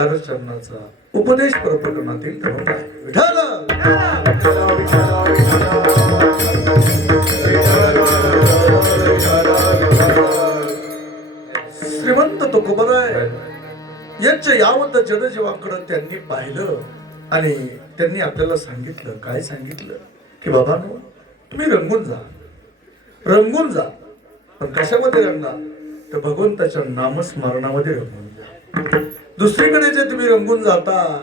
चरणाचा उपदेश प्रकरणातील धर्म आहे. विठ्ठल श्रीमंत तुकोबराय यांच्या यावत जनजीवाकडे त्यांनी पाहिलं आणि त्यांनी आपल्याला सांगितलं, काय सांगितलं की बाबांनो, तुम्ही रंगून जा, पण कशामध्ये रंगा? तर भगवंताच्या नामस्मरणामध्ये रंगून जा. दुसरीकडे जे तुम्ही रंगून जाता,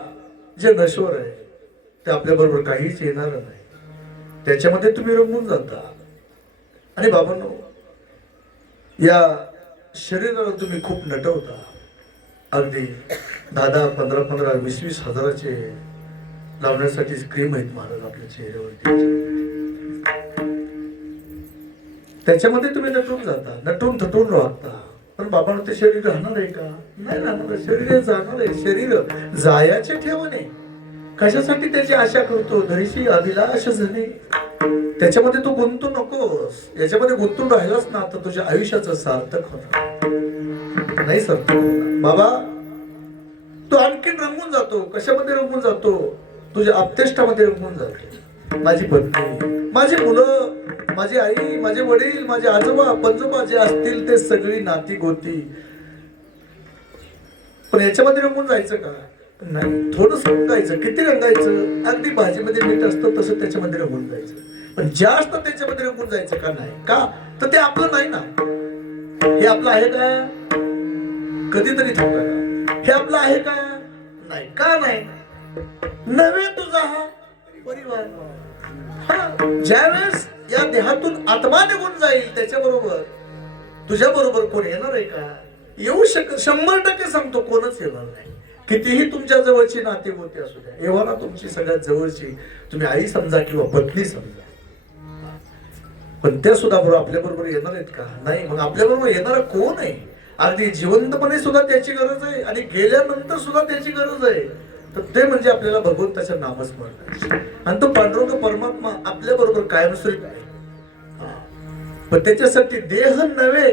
जे नश्वर आहे ते आपल्या बरोबर काहीच येणार नाही, त्याच्यामध्ये तुम्ही रंगून जाता. आणि बाबांनो, या शरीराला तुम्ही खूप नटवता. अगदी 10-10, 15-15, 20-20 हजाराचे लावण्यासाठी क्रीम आहेत महाराज आपल्या चेहऱ्यावरती. त्याच्यामध्ये तुम्ही नटून जाता, नटून थटून राहता. पण बाबांनो, ते शरीर राहणार आहे का? नाही राहणार. शरीर जाणार आहे. शरीर जायाचे ठेवणे. कशासाठी त्याची आशा करतो? धरीशी अभिलाष झाले. त्याच्यामध्ये तू गुंतू नकोस. याच्यामध्ये गुंतून राहिलास ना तर तुझ्या आयुष्याचं सार्थक होणार नाही. सार्थक होणार. बाबा, तू आणखीन रंगून जातो. कशामध्ये रंगून जातो? तुझ्या आपतेष्टामध्ये रंगून जातो. माझी पत्नी, माझी मुलं, माझी आई, माझे वडील, माझे आजोबा पंजोबा जे असतील ते सगळी नाती गोती. पण याच्यामध्ये रंगून जायचं का? नाही. थोडंस रंगायचं. किती रंगायचं? अगदी भाजीमध्ये मीठ असतं तसं त्याच्यामध्ये रंगून जायचं. पण जास्त त्याच्यामध्ये रंगून जायचं का? नाही. का? तर ते आपलं नाही ना. हे आपलं आहे का? कधीतरी थांबा का? हे आपलं आहे का? नाही. का नाही? नव्हे तुझा हा परिवार. ज्यावेळेस या देहातून आत्मा निघून जाईल त्याच्याबरोबर तुझ्या बरोबर कोण येणार आहे का? येऊ 100% सांगतो, कोणच येणार नाही. कितीही तुमच्या जवळची नाते होते असू द्या, एव्हा तुमची सगळ्यात जवळची तुम्ही आई समजा किंवा पत्नी समजा, पण त्या सुद्धा बरोबर आपल्या बरोबर येणार आहेत का? नाही. मग आपल्या बरोबर येणार कोण आहे? अगदी जिवंतपणे सुद्धा त्याची गरज आहे आणि गेल्यानंतर सुद्धा त्याची गरज आहे. तर ते म्हणजे आपल्याला भगवंताच्या नामस्मरण. आणि तो पांडुरंग परमात्मा आपल्या बरोबर कायमस्वरूपी आहे. पण त्याच्यासाठी देह नव्हे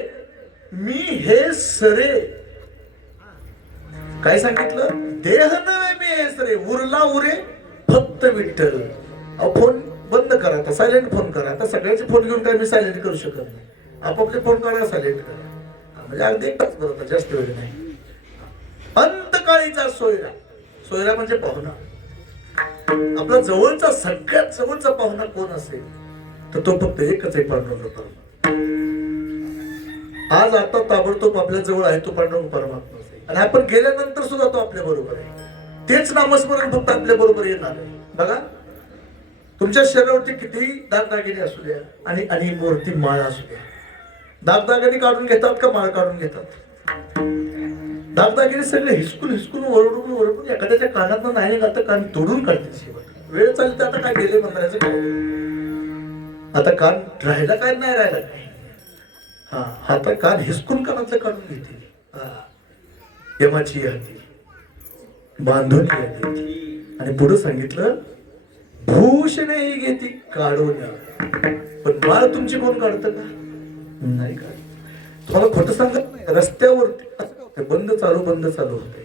मी हे सरे. काय सांगितलं? देह नव्हे मी हे सरे, उरला उरे फक्त विठ्ठल. फोन बंद करा, आता सायलेंट फोन करा. आता सगळ्याचे फोन घेऊन काय मी सायलेंट करू शकत नाही. आपापले फोन करा, सायलेंट करा. म्हणजे अगदी एकच बरोबर, जास्त वेळ नाही. अंतकाळीचा सोयरा. सोयरा म्हणजे पाहुणा. आपला जवळचा, सगळ्यात जवळचा पाहुणा कोण असेल तर तो फक्त एकच आहे, पांडुरंग परमात्मा. आज आता ताबडतोब आपल्या जवळ आहे तो पांडुरंग परमात्मा. आणि आपण गेल्यानंतर सुद्धा तो आपल्या बरोबर आहे. तेच नामस्मरण फक्त आपल्या बरोबर येणार आहे. बघा, तुमच्या शरीरावरती कितीही दागदागिने असू द्या आणि मूर्ती माळ असू द्या, दागदागिने काढून घेतात का माळ काढून घेतात? दागदागिने सगळे हिसकून ओरडून एखाद्याच्या कानात नाही घालतं, कान तोडून काढते. शेवट वेळ चालते. आता काय गेले म्हणायचं काय? आता कान राहिला काय, नाही राहिला काय? आता कान हिसकून कानातलं काढून घेते. यमाची यादी बांधून यादी. आणि पुढे सांगितलं भूषणही घेती काढून. पण माळ तुमची कोण काढतं का? नाही काढ. तुम्हाला खोटं सांगत नाही. रस्त्यावरती बंद चालू होते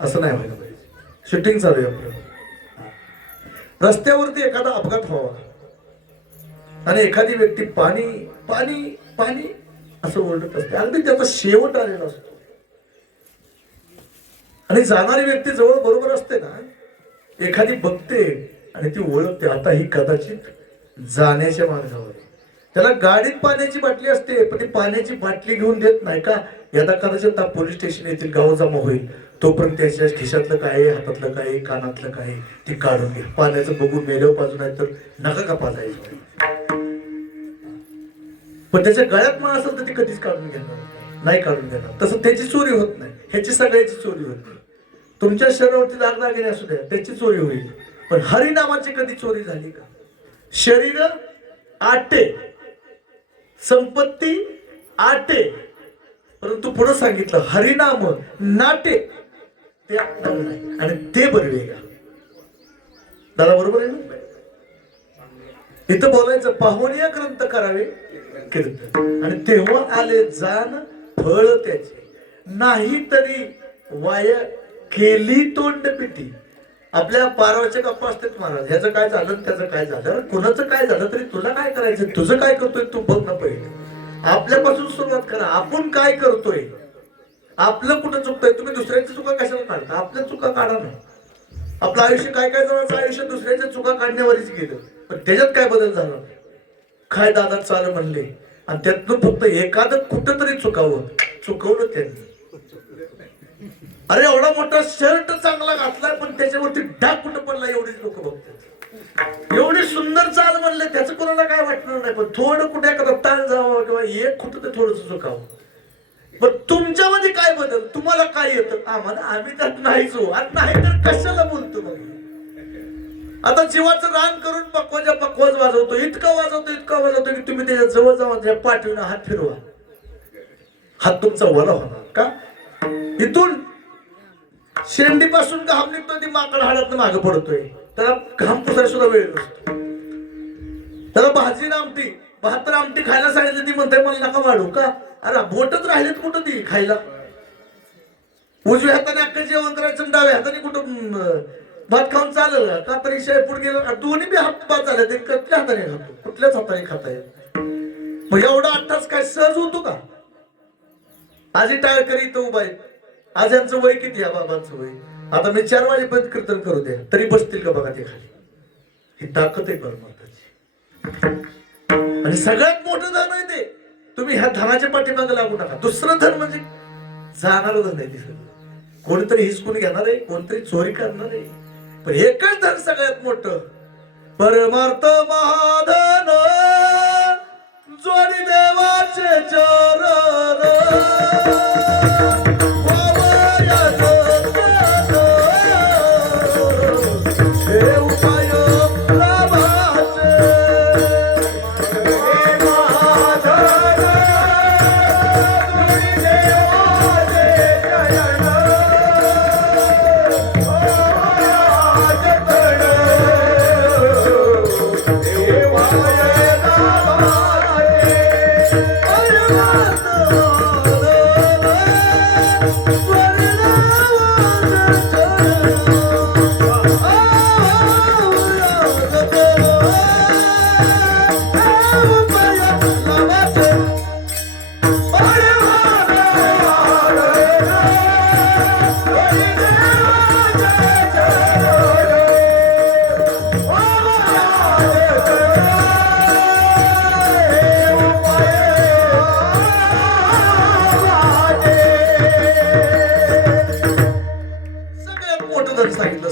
असं नाही व्हायला पाहिजे. शूटिंग चालू आहे आपलं. रस्त्यावरती एखादा अपघात व्हावा आणि एखादी व्यक्ती पाणी पाणी पाणी असं ओरडत असते, अगदी त्याचा शेवट आलेला असतो आणि जाणारी व्यक्ती जवळ बरोबर असते ना, एखादी बघते आणि ती ओळखते आता ही कदाचित जाण्याच्या मार्गावर. त्याला गाडीत पाण्याची बाटली असते, पण ती पाण्याची बाटली घेऊन देत नाही का? यदा कदाचित पोलीस स्टेशन येथील गाव जमा होईल तोपर्यंत त्याच्या खिशातलं काय, हातातलं काय, कानातलं काय ती काढून घे. पाण्याचं बघून मेल्यावर बाजू नाही तर नका का पाजायचं. पण त्याच्या गळ्यात माळ असेल तर ती कधीच काढून घेणार नाही, काढून घेणार. तसं त्याची चोरी होत नाही, ह्याची सगळ्याची चोरी होते. तुमच्या शरीरावरती दागदागिने असू द्या, त्याची चोरी होईल, पण हरिनामाची कधी चोरी झाली का? शरीर आटे, संपत्ती आटे, परंतु पुढे सांगितलं हरिनाम नाटे. ते नाही आणि ते बरवे का? दादा बरोबर आहे ना? इथं बोलायचं पाहुणीय ग्रंथ करावे कीर्तन. आणि तेव्हा आले जाण फळ त्याचे, नाही तरी वाया केली तोंडपिटी. आपल्या पारावरच्या गप्पा असतात महाराज, ह्याचं काय झालं त्याचं काय झालं, कोणाचं काय झालं तरी तुला काय करायचं, तुझं काय करतोय तू बघ ना पहिले. आपल्यापासून सुरुवात करा. आपण काय करतोय, आपलं कुठं चुकतंय. तुम्ही दुसऱ्याची चुका कशाला काढता, आपल्या चुका काढा ना. आपलं आयुष्य काय काय जवळचं आयुष्य दुसऱ्याच्या चुका काढण्यावरच गेलं, पण त्याच्यात काय बदल झाला. काय दादा चाल म्हणले आणि त्यातनं फक्त एखादं कुठं तरी चुकवलं त्यांनी. अरे एवढा मोठा शर्ट चांगला घातलाय पण त्याच्यावरती डाग कुठं पडला एवढीच लोक बघतात. एवढी सुंदर चाल म्हणले त्याचं कोणाला काय वाटणार नाही, पण थोडं कुठे एखादा ताण जावं किंवा एक कुठं तर थोडंसं चुकावं. पण तुमच्यामध्ये काय बदल, तुम्हाला काय येतं, आम्हाला आम्ही त्यात नाहीच हो. आणि नाही तर कशाला बोलतो मग. आता जीवाचं रान करून पकवाज वाजवतो, इतका वाजवतो की तुम्ही त्याच्या जवळ जाऊन त्या पाठीवर हात फिरवा, हात तुमचा वला होणार का. इथून शेंडीपासून घाम निघतो ती माकड हाडात मागे पडतोय, त्याला घाम पुसायला सुद्धा वेळ नसतो. त्याला भाजी ना आमटी, 72 आमटी खायला सांगितली ती म्हणते मला नका वाढू का. अरे बोटच राहिलेत कुठं ती खायला. उजव्या हाताने अख्खं जेवण करायचं, डाव्या हाताने कुठं भात खाऊन चालेल का. तरी शेपूट गेलं, दोन्ही बी हात बाद झाले, ते कुठल्या हाताने खातो, कुठल्याच हाताने खाता येत. मग एवढा 8 तास काय सहज होतो का. आजी टाळकरी इथं उभा आहे, आज यांचं वय किती, या बाबांचं वय. आता मी 4 वाजेपर्यंत कीर्तन करू द्या तरी बसतील का बघा ते खाली. ही ताकद आहे परमार्थाची. आणि सगळ्यात मोठं धन आहे ते. तुम्ही ह्या धनाच्या पाठीमागे लागू नका. दुसरं धन म्हणजे जाणार धन आहे. ते कोणीतरी हिसकून घेणार आहे, कोणतरी चोरी करणार आहे, पण एकच धन सगळ्यात मोठं, परमार्थ महाधन जोडी देवाचे चरण.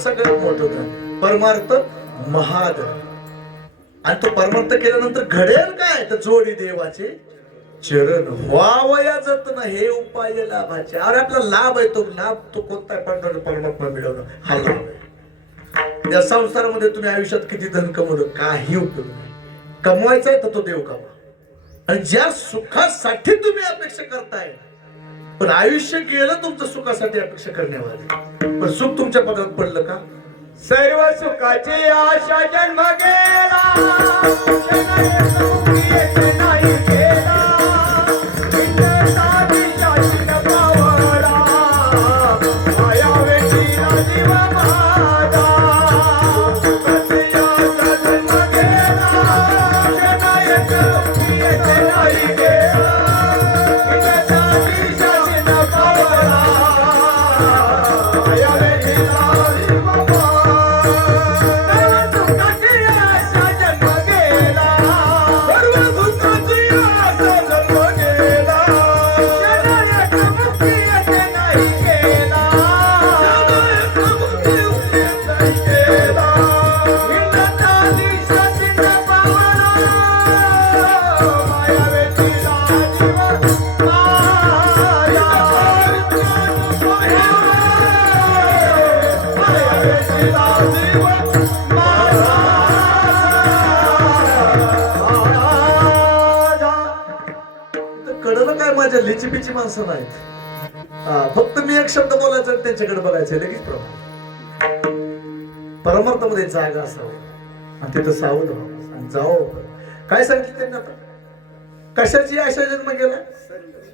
सगळ्यात मोठं धन परमार्थ महाधन. आणि तो परमार्थ केल्यानंतर घडेल काय, तर जोडी देवाचे चरण. व्हावया जतन हे उपाय लाभाचे. अरे आपला लाभ आहे, तो लाभ तो कोणता आहे, परमात्मा मिळवणं हा लाभ आहे. या संसारामध्ये तुम्ही आयुष्यात किती धन कमवलं काही उपयोग नाही. कमवायचा आहे तर तो देव कमा. आणि ज्या सुखासाठी तुम्ही अपेक्षा करताय, पण आयुष्य गेलं तुमचं सुखासाठी अपेक्षा करण्यावर, पण सुख तुमच्या पदरात पडलं का. सर्व सुखाची आशा जन्म गेला, नाही गेला. माझ्या लिचिपिची माणसं नाहीत. फक्त मी एक शब्द बोलायचा त्यांच्याकडे बघायचं लगेच परमार्थामध्ये जागा असावं आणि तिथं सावध व्हावं आणि जावं. काय सांगितलं त्यांनी आता, कशाची आशा जन्म गेला,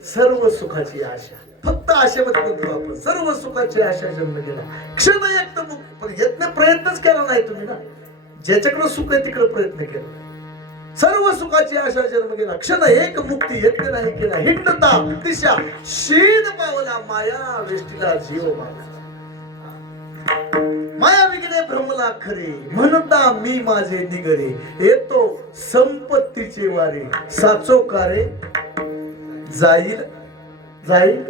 सर्व सुखाची आशा. फक्त आशेमध्ये गुंतलो आपण. सर्व सुखाची आशा जन्म गेला क्षण एक पण यत्न प्रयत्नच केला नाही तुम्ही ना. ज्याच्याकडे सुख आहे तिकडे प्रयत्न केला. सर्व सुखाची आशा जन्म गेला क्षण एक मुक्ती यत्न नाही केला. हिंडता दिशा शीन पावला माया वेष्टीला जीव मागा. माया विघ्ने भ्रमला खरे म्हणता मी माझे निगरे. येतो संपत्तीचे वारे साचो कारे जाईल जाईल.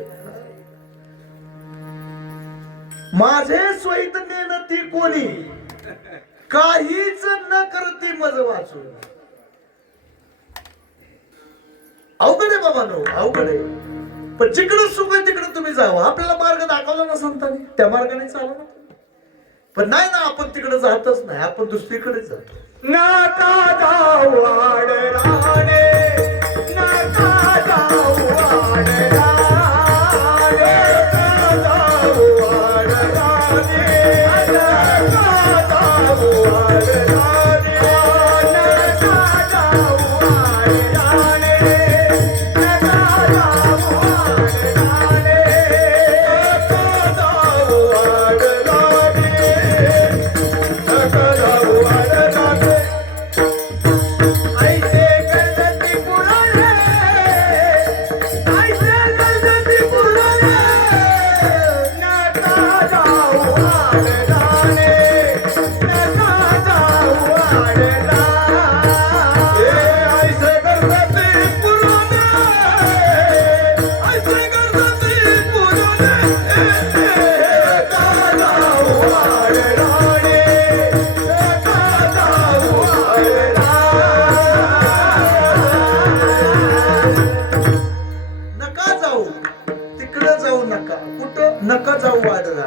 माझे स्वहित नेनती कोणी काहीच न करती मज वाचून. अवघड आहे बाबांनो, अवघड आहे. पण जिकडे सुख आहे तिकडे तुम्ही जावं. आपल्याला मार्ग दाखवला ना संतांनी, त्या मार्गाने चालवा ना. पण नाही ना, आपण तिकडे जातच नाही, आपण दुसरीकडे जातो. नका जाऊ आडराणे, नका जाऊ आडराणे, नका जाऊ आडराणे, नका जाऊ आडराणे, नका जाऊ आडराणे, नका जाऊ आडराणे, नका जाऊ आडराणे, नका जाऊ आडराणे. ऐसे गणपती पुराणे, ऐसे गणपती पुराणे, नका जाऊ आडराणे, नका जाऊ आडराणे. ऐसे गणपती पुराणे, ऐसे गणपती पुराणे, नका जाऊ आडराणे, नका जाऊ नका जाऊ तिकडे जाऊ नका. कुठं नका जाऊ वाढला.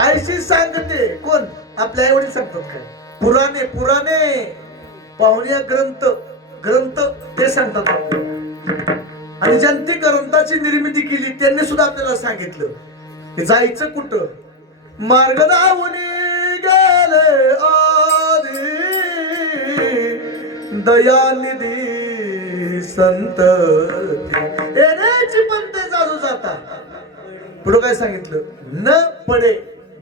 आईशी सांगते कोण? आपल्या आई वडील सांगतात काय? पुराणे पुराणे पाहुण्या ग्रंथ ग्रंथ ते सांगतात आपल्याला. आणि ज्यांनी ग्रंथाची निर्मिती केली त्यांनी सुद्धा आपल्याला सांगितलं की जायचं कुठं. मार्ग दावणी गेले आधी दयानिधी संत येण्याची पण ते चालू जाता. पुढे काय सांगितलं? न पडे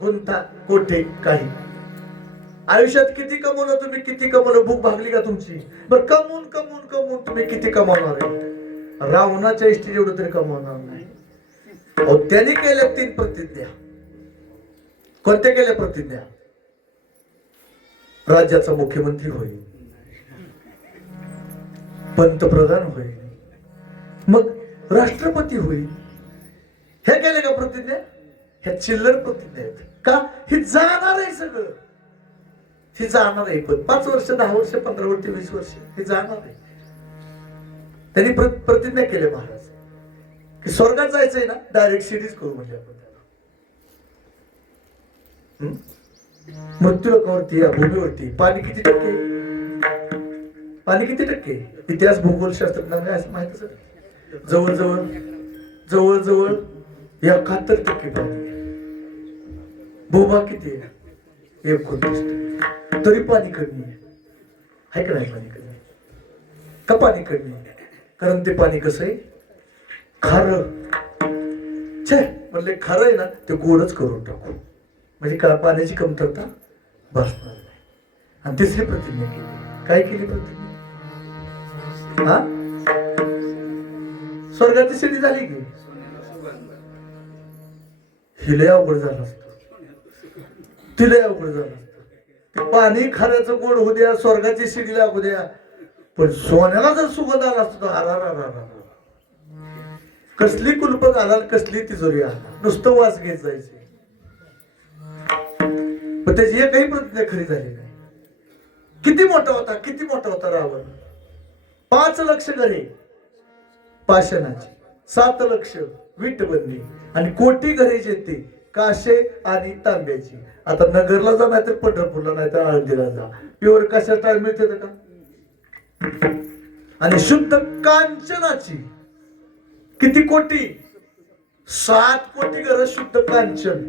गुंता कोठे काही. आयुष्यात किती कमवलं तुम्ही, किती कमवलं, भूक भागली का तुमची? बरं कमवून कमवून कमवून तुम्ही किती कमावणार आहे? रावणाच्या इष्टी एवढं तरी कमावणार नाही. अहो त्यांनी केल्या 3 प्रतिज्ञा. कोणत्या केल्या प्रतिज्ञा? राज्याचा मुख्यमंत्री होईल, पंतप्रधान होईल, मग राष्ट्रपती होईल. हे केले का प्रतिज्ञा? ह्या चिल्लर प्रतिज्ञा आहेत का? हे जाणार आहे सगळं. हे जाणार आहे. पण 5 वर्ष 10 वर्ष 15 वर्ष 20 वर्ष हे जाणार आहे. त्यांनी प्रतिज्ञा केली महाराज की स्वर्गात जायचंय ना, डायरेक्ट शिडीच करू म्हणजे आपण त्याला. मृत्यू लोकावरती या भूमीवरती पाणी किती टक्के? पाणी किती टक्के? इतिहास भूगोल शास्त्रज्ञांना असं माहितच आहे. जवळजवळ जवळजवळ 71% पाणी. भूभाग किती आहे? 29%. तरी पाणी कमी आहे का नाही? पाणी कमी का? पाणी कमी आहे कारण ते पाणी कसं आहे? खारं. छे म्हणले खारं आहे ना, ते गोडच करून टाकू म्हणजे का पाण्याची कमतरता भासणार नाही. आणि तिसरी प्रतिज्ञा केली. काय केली प्रतिज्ञा? हा स्वर्गाची शिडी झाली की हिले अवघड झालं असतं. तिला अवघड झालं असतं. ते पाणी खाण्याचं गोड होऊ द्या, स्वर्गाची शिडी लागू द्या, पण सोन्याला जर सुगंध आला असतो तर कसली कुलप घालाल, कसली तिजोरी आला, नुसतं वास घेत जायचे. पण त्याची एकही प्रतिज्ञा खरी झाली नाही. किती मोठा होता, किती मोठा होता रावण. 5 लक्ष घरे पाषाणाची, 7 लक्ष विटबंदी आणि कोटी घरे जेते काशे आणि तांब्याची. आता नगरला जा नाही तर पंढरपूरला नाही तर आळंदीला जा, प्युअर कशा टाइम मिळते का? आणि शुद्ध कांचनाची किती कोटी? 7 कोटी घर शुद्ध कांचन.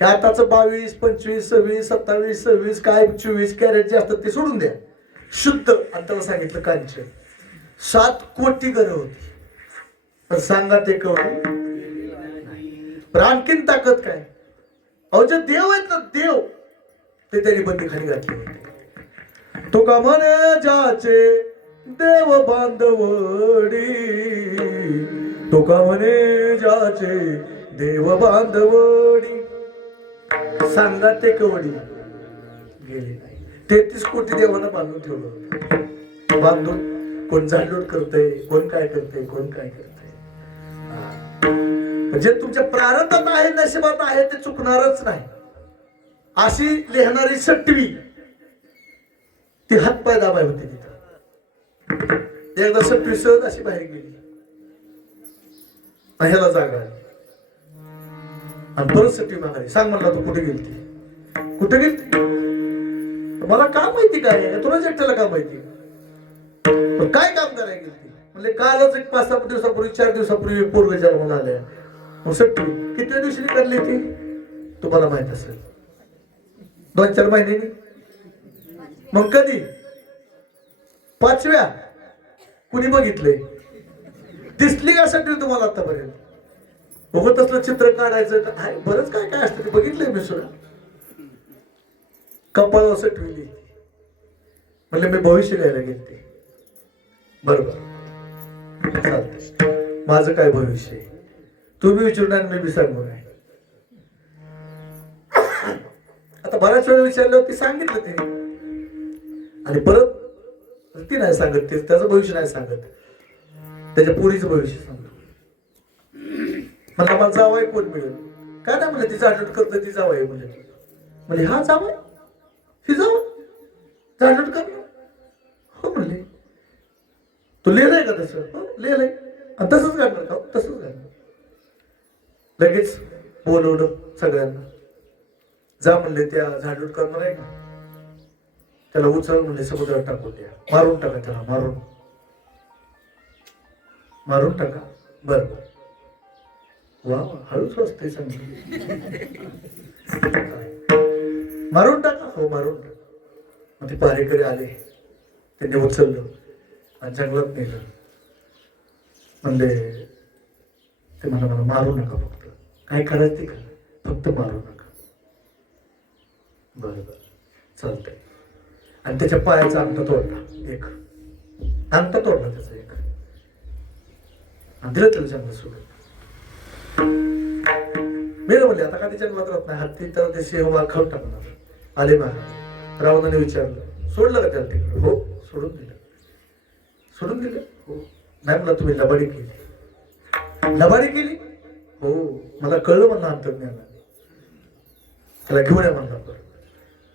हे आताच 22, 25, 26, 27, 26 काय 24 कॅरेट जे असतात ते सोडून द्या. शुद्ध आणि त्याला सांगितलं कांचन. 7 कोटी घरं होती. पण सांगा ते कवडी पण आणखीन ताकद काय अहो जे देव आहेत ना देव ते त्यांनी बंदी खाली घातले होते तो का म्हणे ज्याचे देव बांधवडी तो का म्हणे ज्याचे देव बांधवडी सांगा ते कवडी गेले 33 कोटी देवानं बांधून ठेवलं होतं बांधून कोण झाडलोट करतंय कोण काय करतंय कोण काय करतंय म्हणजे तुमच्या प्रारंभात आहे नशिबात आहे ते चुकणारच नाही अशी लिहिणारी सटवी ती हातपाय दाबाय होती तिथं एकदा सटवी सहज अशी बाहेर गेली ह्याला जागा आली आणि परत सटवी मागाली सांग म्हणला तू कुठे गेलती कुठे गेलती मला काय माहिती काय तुला एकट्याला काय माहिती पण काय काम करायला गेलती म्हणजे कालच एक 5-6 दिवसापूर्वी 4 दिवसापूर्वी पूर्व जन्माला आल्या मग सटवी किती दिवशी काढली ती तुम्हाला माहित असेल 2-4 महिन्यांनी मग कधी 5व्या कुणी बघितले दिसली का सटवी तुम्हाला आतापर्यंत बघत असलं चित्र काढायचं काय बरंच काय काय असतं ते बघितलंय मी सुद्धा कपाळावर सटविली म्हणले मी भविष्य लिहायला गेलते बरोबर चालतंय माझं काय भविष्य आहे तुम्ही विचारणार मी बी सांगू नाही आता बऱ्याच वेळा विचारल्यावर ती सांगितलं तिने आणि परत ती नाही सांगत ते त्याचं भविष्य नाही सांगत त्याच्या पुरीचं भविष्य सांगतो मला मला जावाय कोण मिळेल काय नाही म्हणलं तिचं आठवण करतं ती जावाय म्हणजे हा जावाय ही जाव आठवण कर हो म्हणले तू लिहिलंय का तसं हो लिहिलंय आणि तसंच घडणार का तसंच घडणार लगेच बोलवलं सगळ्यांना जा म्हणले त्या झाडूट करणार आहे का त्याला उचल म्हणले समुद्रात टाकून द्या मारून टाका त्याला मारून टाका बर वा हळूच वाजते सांगितलं मारून टाका हो मारून टाका मग ते पारेकरी आले त्यांनी उचललं आणि जंगलात नेलं म्हणले ते मला मारू नका फक्त काय करायचं ते करा फक्त मारू नका बरं चालतंय आणि त्याच्या पायाचा अंगठा तोडला एक अंगठा तोडला त्याचा एक दिलं त्याला जंगलात सोडून मेलं म्हणले आता का ते जंगलात राहत नाही हत्ती तर ते सिंह खाऊन टाकणार आले बा रावणाने विचारलं सोडलं का त्याला तिकडं हो सोडून दिलं हो नाही म्हणला तुम्ही लबाडी केली हो मला कळलं म्हणलं अंतर्ज्ञानाने त्याला घेऊन या म्हणला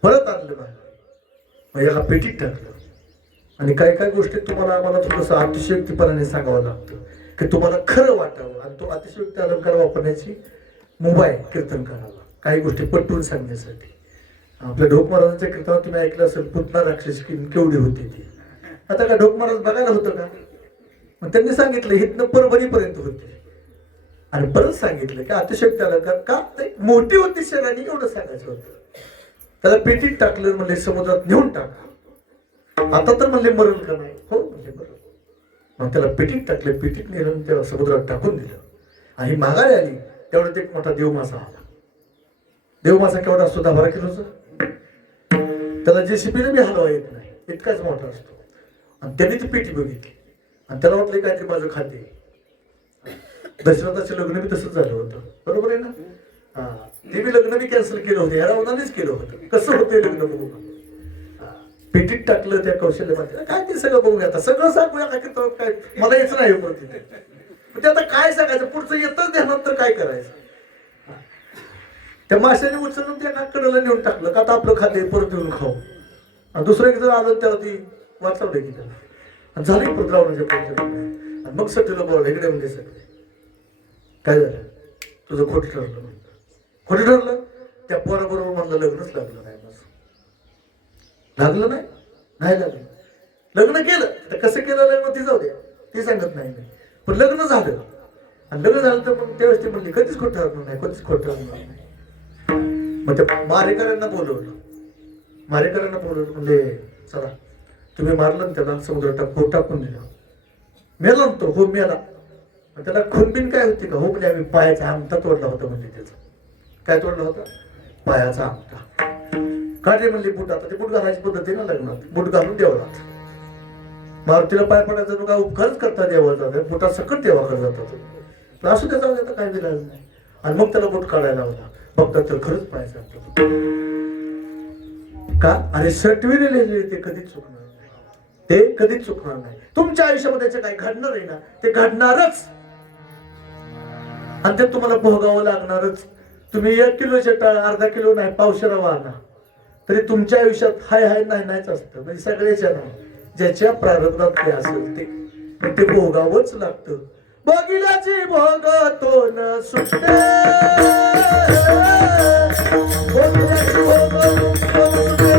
परत आणलं बाहेर मग याला पेटीत टाकलं आणि काही काही गोष्टी तुम्हाला आम्हाला थोडंसं अतिशयोक्तीपणाने सांगावं लागतं की तुम्हाला खरं वाटावं आणि तो अतिशयोक्ती अलंकार वापरण्याची मुभा आहे कीर्तन करायला काही गोष्टी पटवून सांगण्यासाठी आपल्या ढोक महाराजांच्या कीर्तनात तुम्ही ऐकलं असेल पुतना राक्षस केवढी होती ती आता का ढोक महाराज बघायला होतं का मग त्यांनी सांगितलं हितनं परभणीपर्यंत होती आणि परत सांगितलं की अतिशयोक्ती अलंकार का मोठी होती शरीराने एवढं सांगायचं होतं त्याला पेटीत टाकलं म्हणले समुद्रात नेऊन टाका आता तर म्हणले मरण का नाही हो म्हणजे बरं मग त्याला पेटीत टाकले पेटीत नेलं त्याला समुद्रात टाकून दिलं आणि माघारी आली तेवढ्यात एक मोठा देवमासा आला देवमासा केवढा असतो 10-12 किलोचा त्याला जेसीबीने बी हलवा येत नाही इतकाच मोठा असतो आणि त्याने ती पेटी बघितली आणि त्याला वाटलं काहीतरी माझं खाते दशरथाचे लग्न बी तसंच झालं होतं बरोबर आहे ना ते बी लग्न बी कॅन्सल केलं होतं या रावणानेच केलं होतं कसं होतं लग्न बघू पेटीत टाकलं त्या कौशल्यामध्ये काय ते सगळं बघूया आता सगळं सांगूया काय मला यायचं नाही पण तिथे ते आता काय सांगायचं पुढचं येतच ध्यानात तर काय करायचं त्या माशाने उचलून त्या कडेला नेऊन टाकलं का आता आपलं खाते परत येऊन खाऊ आणि दुसरं एक जर आलं त्याला ती वाचवलं की त्याला आणि झाली परत रावणाच्या आणि मग सटलं बोललं इकडे म्हणजे सगळे काय झालं तुझं खोटं ठरलं खोटं ठरलं त्या पोराबरोबर म्हणलं लग्नच लागलं नाही माझं लागलं नाही लागलं लग्न केलं तर कसं केलं लग्न ती जाऊ द्या ती सांगत नाही पण लग्न झालं आणि लग्न झालं तर मग त्यावेळेस ती म्हणली कधीच खोटं ठरणार नाही कधीच खोटं ठरणार नाही मग त्या मारेकऱ्यांना बोलवलं म्हणले चला तुम्ही मारलं त्याला समुद्रात टाकून दिला मेला तो हो मेला पण त्याला खुनबिन काय होती का? हुकले आम्ही पायाचा अंगठा तोडला होता म्हणजे त्याचा. काय तोडला होता? पायाचा अंगठा. काढले म्हणले बूट. आता ते बूट घालायची पद्धत आहे ना लग्नात, बूट घालून देवळात. मारुतीला पाय पडायचा काय उपकारच करता देवाला जातात, बुटा सकट देवाकडे जातात. पण असू त्याचा आता काय विलाज नाही. आणि मग त्याला बूट काढायला लावला. बघतात तर खरंच पायाचा अंगठा. का? अरे सटवीने लिहिलेले ते कधीच चुकणार नाही. ते कधीच चुकणार नाही. तुमच्या आयुष्यामध्ये जे काही घडणार आहे ना ते घडणारच, आणि ते तुम्हाला भोगावं लागणारच. तुम्ही 1 किलोचे टाळ अर्धा किलो नाही पावशेरा वाहना तरी तुमच्या आयुष्यात हाय हाय नाही नाहीच असतं. म्हणजे सगळ्याच्या नाही, ज्याच्या प्रारब्धात ते असेल ते, पण ते भोगावंच लागतं. बघिल्याची भोगतो न सुटते, बघिल्याची भोगतो न सुटते.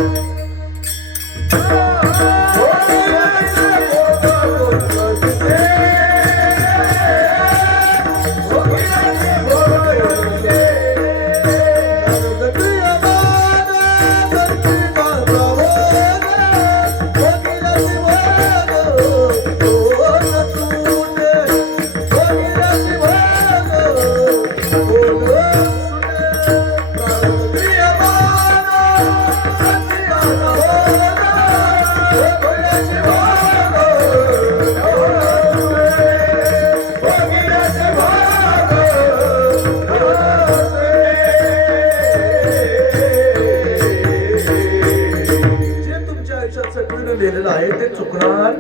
लिहिलेलं आहे ते चुकणार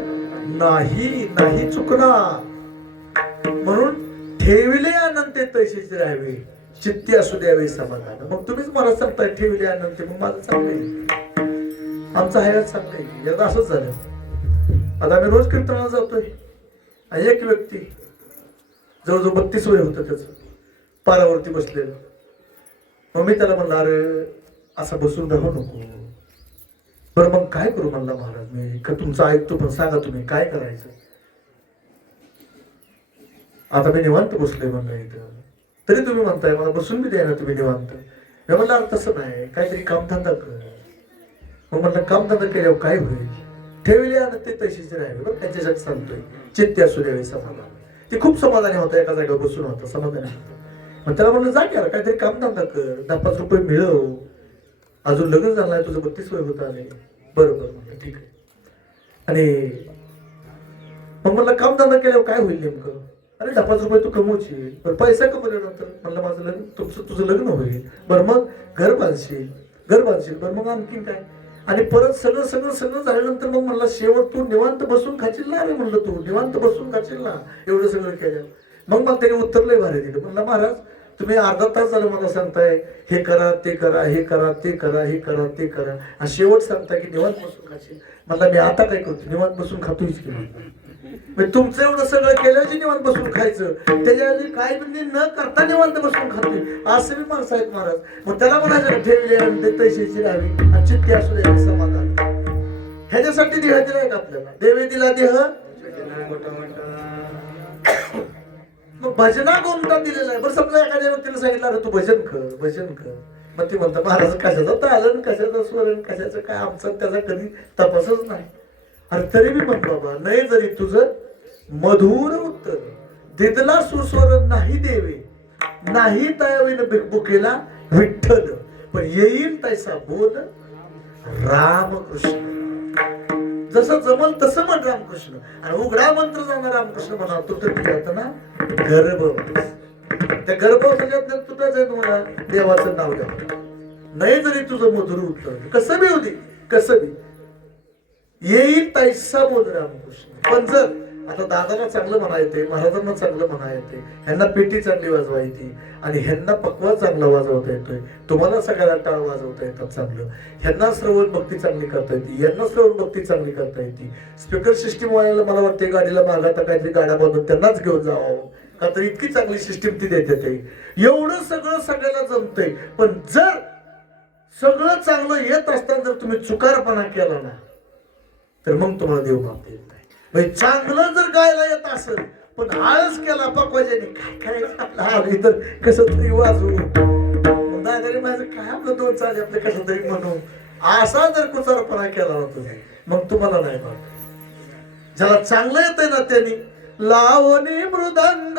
नाही, नाही चुकणार. म्हणून ठेविले अनंत तशीच राहावे, चित्ती असू द्यावे समाधान. मग तुम्हीच मला सांगताय ठेविले अनंत, मग माझं चांगलंय, आमचं हयात चांगलंय. एकदा असंच झालं. आता आम्ही रोज कीर्तनाला जातोय आणि एक व्यक्ती जवळजवळ 32 वय होतं त्याचं, पारावरती बसलेलं. मग मी त्याला म्हणलं अरे असं बसून राहू नको. बरं मग काय करू म्हणला महाराज, मी का तुमचं ऐकतो पण सांगा तुम्ही काय करायचं. आता मी निवांत बसलोय म्हणलं इथं, तरी तुम्ही म्हणताय मला बसून बी द्या ना तुम्ही निवांत. मी म्हणलं अरे तसं नाही, काहीतरी कामधंदा कर. मग म्हणलं कामधंदा केल्यावर काय होईल? ठेवले आणि ते तशीच राहावे. बरं त्यांच्यासाठी सांगतोय चित्ती असू द्यावे समाधान. ते खूप समाधानी होतं, एका जागेवर बसून होतं, समाधानी होतं. मग त्याला म्हणलं जा की यार काहीतरी कामधंदा कर, 10-5 रुपये मिळव. अजून लग्न झालं नाही तुझं, 32 वय होत आले. बरोबर म्हणलं ठीक आहे. आणि मग म्हणलं कामधंदा केल्यावर काय होईल नेमकं? अरे 10-5 रुपये तू कमवशील, पण पैसा कमवल्यानंतर म्हणलं माझं लग्न तुझं लग्न होईल. बरं मग घर बांधशील, बरं मग आणखीन काय? आणि परत सगळं सगळं सगळं झाल्यानंतर मग म्हणला शेवट तू निवांत बसून खाशील ना. अरे म्हणलं तू निवांत बसून खाशील ना एवढं सगळं केलं. मग त्याने उत्तर लय भारी दिलं. म्हणलं महाराज तुम्ही अर्धा तास झालं मला सांगताय हे करा ते करा, हे करा ते करा, हे करा ते करा, आणि शेवट सांगताय की निवांत बसून खाशील. म्हणलं मी आता काय करतो, निवांत बसून खातोयच की. म्हणजे तुमचं एवढं सगळं केलं जे निवांत बसून खायचं, त्याच्याआधी काय म्हणजे न करता निवांत बसून खातोय, असं बी माणसं आहेत महाराज. मग त्याला म्हणायचं ठेवले आणि तशीची राहावी आणि चित्ती असू द्यावी समाधान. ह्याच्यासाठी देह दिलाय का आपल्याला? देवे दिला देह, मग भजना गोमटा दिलेला आहे. बरं समजा एखाद्या व्यक्तीला सांगितलं अरे तू भजन कर, मग ती म्हणतात महाराज कशाचं तालन, कशाचं स्वरण, कशाचं काय, आमचा त्याचा कधी तपासच नाही. अरे तरी मी म्हण बाबा नाही, जरी तुझं मधुर उत्तर दिदला सुस्वर नाही देवे, नाही तयावीन भिकबुकेला विठ्ठल, पण येईल तैसा बोल रामकृष्ण. जसं जमल तसं म्हण रामकृष्ण. आणि उघडा मंत्र जाणार रामकृष्ण म्हणा. तू तर जात ना गर्भ, त्या गर्भाच्या तुझं जे तुम्हाला देवाचं नाव द्या. नाही जरी तुझं मधुर उत्तर कसं बी होती, कसं बी येईल तैसा बोल रामकृष्ण. पण जर आता दादाला चांगलं म्हणा येते, महाराजांना चांगलं म्हणा येते, ह्यांना पेटी चांगली वाजवा येते, आणि ह्यांना पकवा चांगला वाजवता येतोय, तुम्हाला सगळ्याला टाळ वाजवता येतात चांगलं, ह्यांना श्रवण भक्ती चांगली करता येते, यांना श्रवण भक्ती चांगली करता येते. स्पीकर सिस्टीम वाल्याला मला वाटते गाडीला मागाता काहीतरी गाड्या बांधून त्यांनाच घेऊन जावं, का तर इतकी चांगली सिस्टीम ती देते. ते एवढं सगळं सगळ्याला जमतंय. पण जर सगळं चांगलं येत असताना जर तुम्ही चुकारपणा केला ना तर मग तुम्हाला देव माफ देत नाही. म्हणजे चांगलं जर गायला येत असेल पण आळस केला पकवायचे काय करायचं आपलं आलं तर कसं तरी वाजवू, दादारी माझं काय आपलं दोन चाले आपलं कसं तरी म्हणू, असा जर कुचारपणा केला ना तुम्ही मग तुम्हाला नाही माफ. ज्याला चांगलं येतंय ना त्यांनी लावणी मृदंग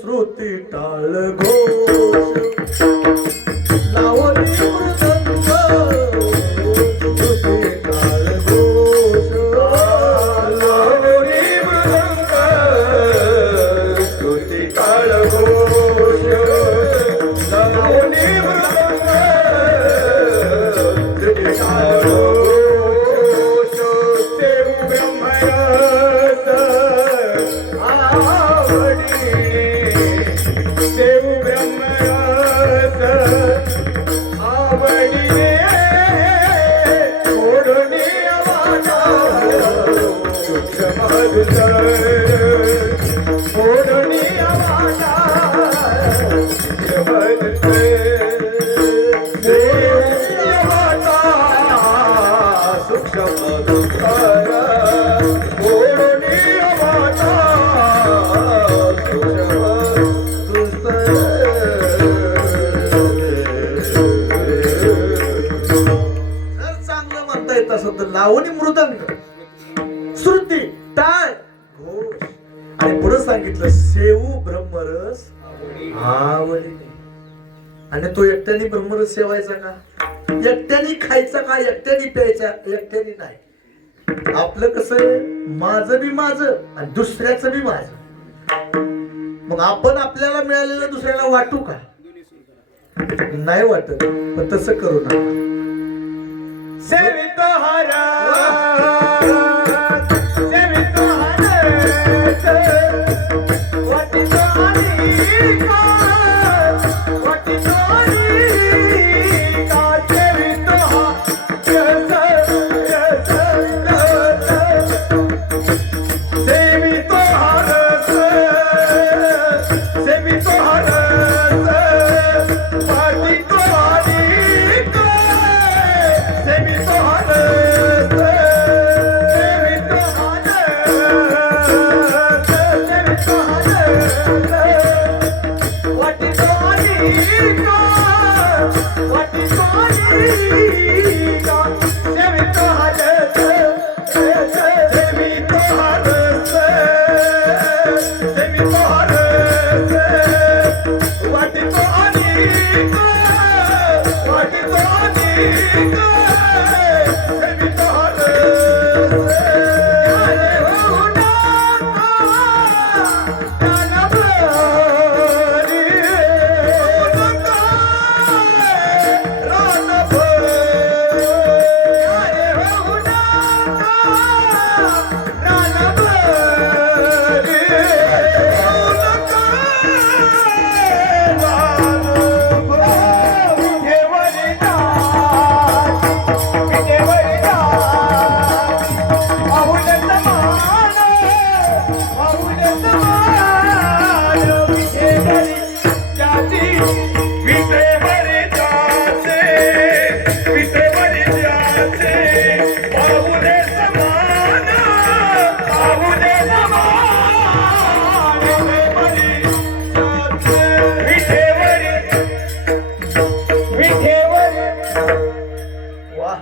श्रुती टाळ घोष लावणी मृदंग श्रुती टाळ घोष लावणी मृदंग स्तुती काळ घोष लावणी मृदंग स्तुती काळ घोष देव ब्रह्मरस आवडी देव ब्रह्मरस आवडी ओढणी वाटा सूक्ष्म ओढणी वाटा जर चांगलं म्हणता येत असं तर लावणी मृदंग श्रुती टाळ घोष आणि पुढे सांगितलं सेवू ब्रह्मरस आवडीने. आणि तो एकट्याने ब्रह्मरस सेवायचा का, एकट्याने खायचा का, एकट्याने प्यायचा, एकट्याने नाही. आपलं कसं आहे, माझं बी माझं आणि दुसऱ्याचं बी माझं. मग आपण आपल्याला मिळालेलं दुसऱ्याला वाटू का, नाही वाटत. पण तसं करू नका. सेवित हर सेवित हर वाटित हरिका वाटित हरिका सेवित सेवित हरस सेवित हरस वाटित हरिका सेवित हरस सेवित वा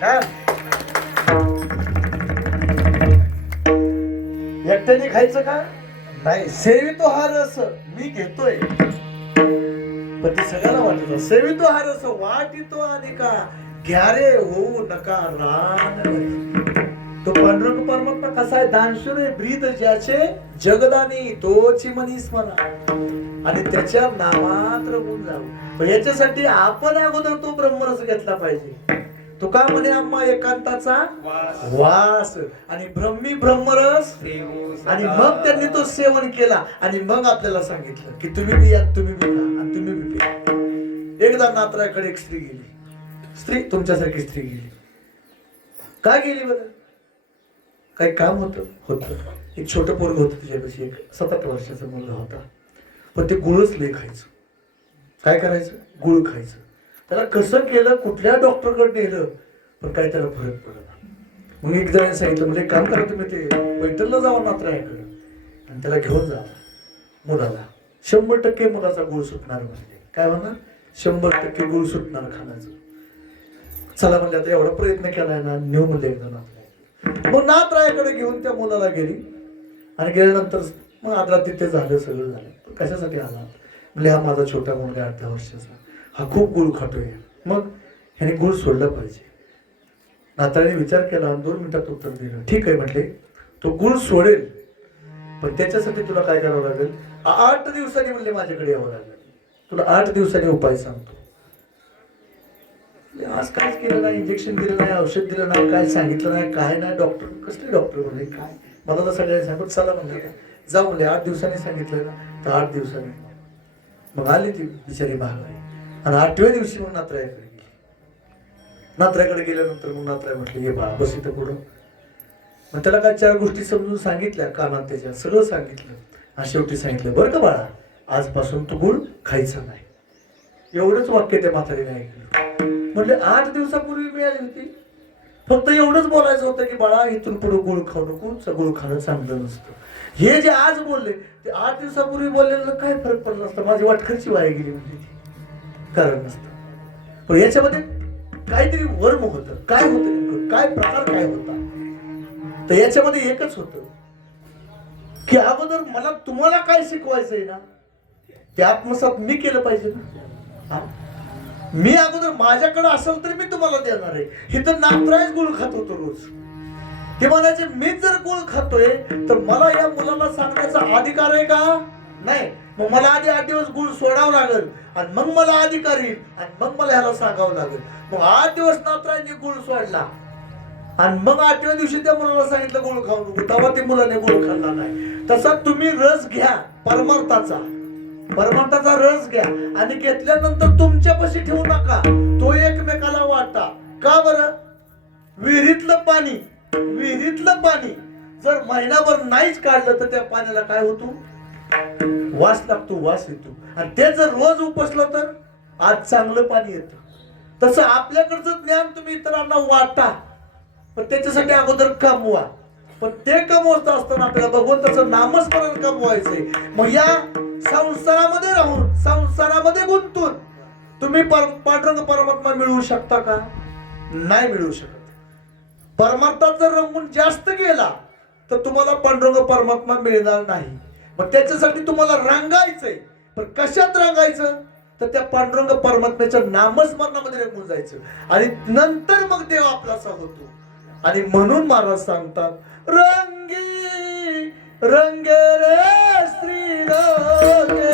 छान. एकट्याने खायचं का, नाही. सेवितो हा रस मी घेतोय, पण ते सगळ्याला वाटत. सेवितो हा रस वाटितो आणि का घ्या रे होऊ नका रान. तो पांडुरंग परमात्मा कसा आहे, दानशूर आहे. ब्रीद ज्याचे जगदानी तोची मनी स्मरा आणि त्याच्या नामात रमून जाऊ. पण याच्यासाठी आपण अगोदर तो ब्रह्मरस घेतला पाहिजे. तो का म्हणे आम्हा एकांताचा वास आणि ब्रह्मी ब्रह्मरस. आणि मग त्यांनी तो सेवन केला आणि मग आपल्याला सांगितलं की तुम्ही बी या, तुम्ही बी खा आणि तुम्ही बी प्या. एकदा नात्राकडे एक स्त्री गेली. स्त्री तुमच्यासारखी स्त्री गेली. का गेली बरं, काही काम होतं. एक छोटं पोरग होतं तिच्यापाशी, एक 7-8 वर्षाचा मुलगा होता. पण ते गुळच लय खायचं. काय करायचं, गुळ खायचं. त्याला कसं केलं, कुठल्या डॉक्टरकडे नेलं, पण काय त्याला फरक पडला. मग एक जणांनी सांगितलं, म्हणजे काम करा तुम्ही ते पैठणला जावा नात्रायाकडे आणि त्याला घेऊन जा मुलाला. 100% मुलाचा गुळ सुटणार म्हणजे. काय म्हणा, 100% गुळ सुटणार खाण्याचं. चला म्हणजे आता एवढा प्रयत्न केलाय ना, नेऊ म्हणजे एकदा नात्राय. मग नात्रायाकडे घेऊन त्या मुलाला गेली आणि गेल्यानंतर मग आदरा तिथे झालं, सगळं झालं. पण कशासाठी आला म्हणजे हा माझा छोटा मुलगा 18 वर्षाचा, हा खूप गुळ खातोय, मग ह्याने गुळ सोडलं पाहिजे. नाताळाने विचार केला आणि 2 मिनिटात उत्तर दिलं. ठीक आहे म्हटले, तो गुळ सोडेल, पण त्याच्यासाठी तुला काय करावं लागेल, 8 दिवसांनी म्हणले माझ्याकडे यावं लागेल, तुला 8 दिवसांनी उपाय सांगतो. आज काहीच केलं नाही, इंजेक्शन दिलं नाही, औषध दिलं नाही, काय सांगितलं नाही, काय नाही. डॉक्टर कसले डॉक्टर म्हणले, काय मला तर सगळ्यांनी सांगत चला म्हणले, जा म्हणले. 8 दिवसांनी सांगितलं ना, तर 8 दिवसांनी मग आली ती बिचारी महागाई. आणि 8व्या दिवशी मग नात्र्याकडे गेली. नात्र्याकडे गेल्यानंतर मग नात्र्या म्हटलं, ये बाळा बस इथं पुढं. मग त्याला काय 4 गोष्टी समजून सांगितल्या, कानात त्याच्या सगळं सांगितलं. आणि शेवटी सांगितलं, बरं का बाळा, आजपासून तू गुळ खायचा नाही. एवढंच वाक्य त्या म्हातारीने ऐकलं. म्हटले 8 दिवसापूर्वी मिळाली होती, फक्त एवढंच बोलायचं होतं की बाळा इथून पुढे गुळ खाऊ नको, गुळ खाणं चांगलं नसतं. हे जे आज बोलले ते 8 दिवसापूर्वी बोललेलं काय फरक पडला नसतं, माझी वाटखरची वाया गेली म्हणजे कारण नसतं. पण याच्यामध्ये काहीतरी वर्म होतं. काय होतं नेमकं, काय प्रकार काय होता, तर याच्यामध्ये एकच होतं की अगोदर मला तुम्हाला काय शिकवायचंय ना, ते आत्मसात मी केलं पाहिजे ना. मी अगोदर माझ्याकडे असेल तर मी तुम्हाला देणार आहे. हे तर नात्रायच गुळ खात होतो रोज. ते म्हणायचे मीच जर गुळ खातोय तर मला या मुलाला सांगण्याचा अधिकार आहे का, नाही. मग मला आधी 8 दिवस गुळ सोडावं लागेल आणि मग मला अधिकार येईल आणि मग मला ह्याला सांगावं लागेल. मग 8 दिवस नात्रायने गुळ सोडला आणि मग 8व्या दिवशी त्या मुलाला सांगितलं गुळ खाऊ नको, तेव्हा ते मुलाने गुळ खाल्ला नाही. तसा तुम्ही रस घ्या, परमार्थाचा रस घ्या आणि घेतल्यानंतर तुमच्यापाशी ठेवू नका, तो एकमेकाला वाटा. का बरं, विहिरीतलं पाणी जर महिनाभर नाहीच काढलं तर त्या पाण्याला काय होतो, वास लागतो, वास येतो. आणि ते जर रोज उपसलं तर आज चांगलं पाणी येतं. तसं आपल्याकडचं ज्ञान तुम्ही इतरांना वाटा, पण त्याच्यासाठी अगोदर कमवा. पण ते कमवत असताना आपल्याला भगवंताचं नामस्मरण कमवायचंय. मग या संसारामध्ये राहून, संसारामध्ये गुंतून तुम्ही पांडुरंग परमात्मा मिळवू शकता का, नाही मिळवू शकत. परमार्थात जर रंगून जास्त गेला तर तुम्हाला पांडुरंग परमात्मा मिळणार नाही. मग त्याच्यासाठी तुम्हाला रंगायचंय. पण कशात रंगायचं, तर त्या पांडुरंग परमात्म्याच्या नामस्मरणामध्ये रंगून जायचं आणि नंतर मग देव आपलासा होतो. आणि म्हणून महाराज सांगतात, रंगी रंगे रे श्री रंगे,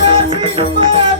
तुळशी